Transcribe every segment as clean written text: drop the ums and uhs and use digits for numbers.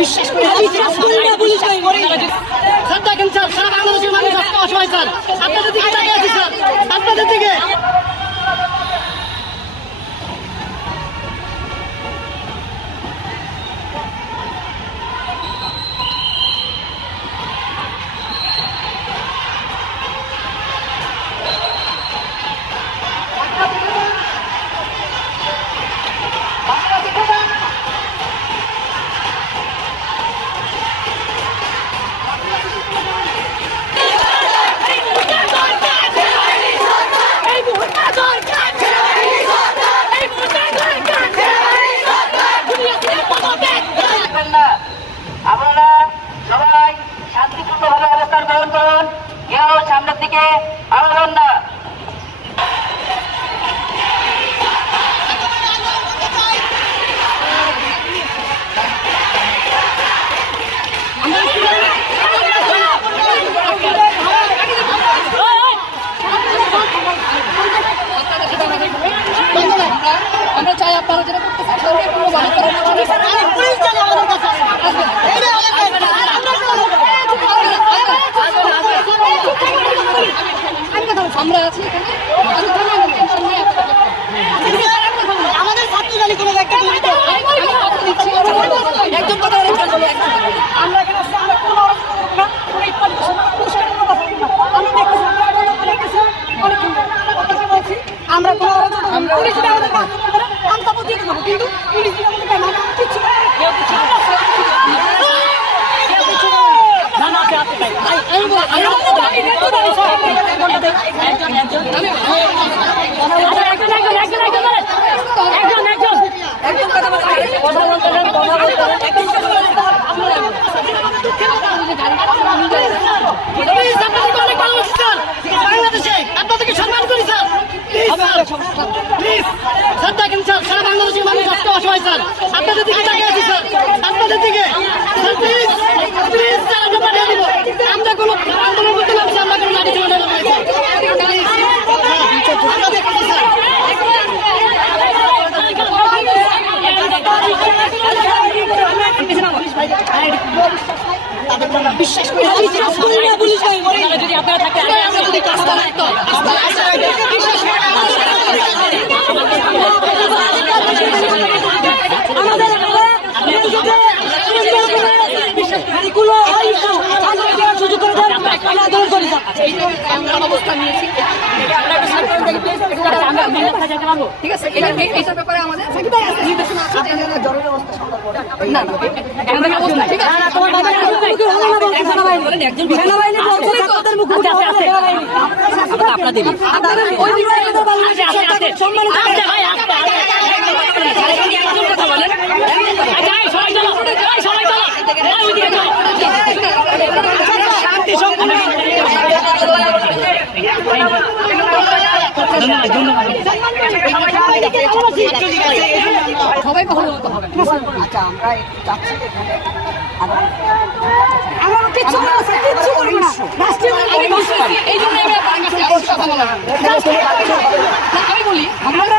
বিশ্বাস করি স্যার দেখেন স্যার সারা বাংলাদেশের মানুষ আজকে অসহায় স্যার আপনাদের দিকে তাকিয়ে আছি স্যার আপনাদের দিকে আপনারা সবাই শান্তিপূর্ণভাবে অবস্থান গ্রহণ করুন, কেউ সামনের দিকে আগাবেন না। আমরা চাই আপনারা যেটা করতেছেন আমরা আছি আমাদের ছাত্রীরা কোনো একটা একজন কথা আমরা এখানে আমরা কোনো আমরা কোনো পুলিশ আমাদের আমতা বুঝিয়ে দেবো কিন্তু পুলিশ আমাদের কিচ্ছু আপনাদেরকে সম্মান করি স্যার প্লিজ স্যার দেখেন স্যার সারা বাংলাদেশের মানুষ আজকে অসহায় স্যার আপনাদের দিকে তাকিয়ে আছি স্যার আপনাদের দিকে স্যার প্লিজ প্লিজ স্যার আমরা পাঠিয়ে দেবো আমরা কোনো আন্দোলন করতে নামছি আমরা কোনো লাঠি চালানো বিশ্বাস করি যদি আপনারা থাকে অবস্থান নিয়েছি ঠিক আছে এইটার ব্যাপারে আমাদের নির্দেশনা আছে সবাই কখনো হবে। আচ্ছা আমরা একটু যাচ্ছি এখানে আমি বলি আপনারা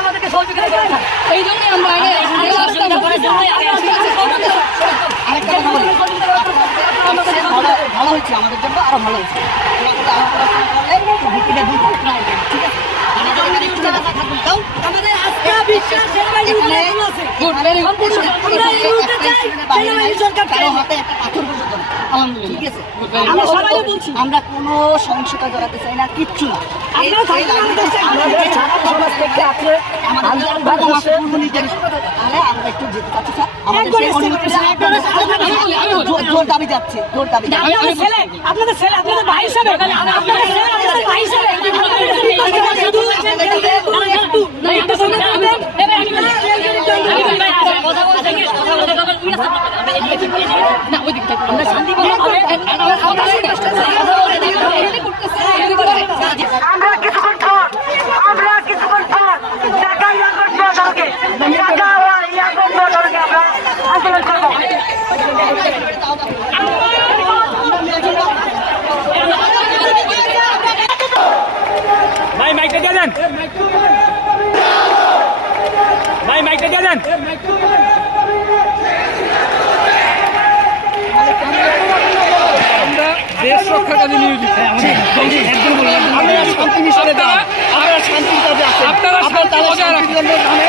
আমাদেরকে সহযোগিতা করেন এই জন্যই আমরা ভালো হয়েছে আমাদের জন্য আরো ভালো হয়েছে আমাদের আজকে বিশ্বাস আমরা কোনো সহিংসতা জড়াতে চাই না, কিচ্ছু না। আমরা একটু যেতে চাচ্ছি স্যার, দাবি যাচ্ছে আপনাদের ছেলে আপনাদের ভাই হিসাবে ভাই মাইকটা দিয়ে দেন। মাইকটা দিয়ে দেন। আমরা দেশ রক্ষার কাজে নিয়োজিত। আপনারা শান্তি মিশনে যান, আপনারা শান্তির কাজে আছেন, আপনারা আপনারা শান্তি বজায় রাখুন। শান্তির জন্য